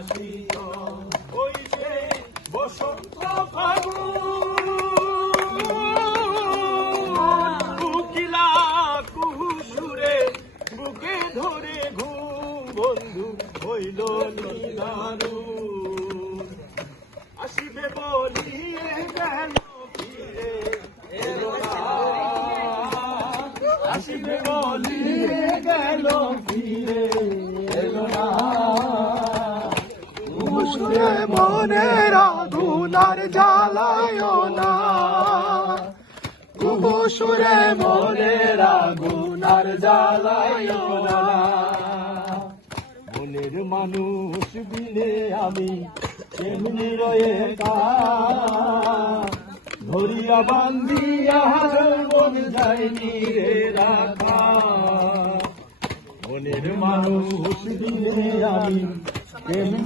আসিত ওই সে বসন্ত ফাগুন কুকিলা কুহুসুরে বুকে ধরে ঘুম বন্ধু হইল নিদারুণ আসিবে বলিয়ে গেল ফিরে এলো না আসিবে বলিয়ে গেল ফিরে এলো না সুরে মনের আগুন আর জ্বালায় না সুরে মনের আগুন আর জ্বালায় না মনের মানুষ বিনে আমি এমনি রয়ে ধরিয়া বান্ধিয়া মন যায়নি রে রাখা মনের মানুষ বিনে আমি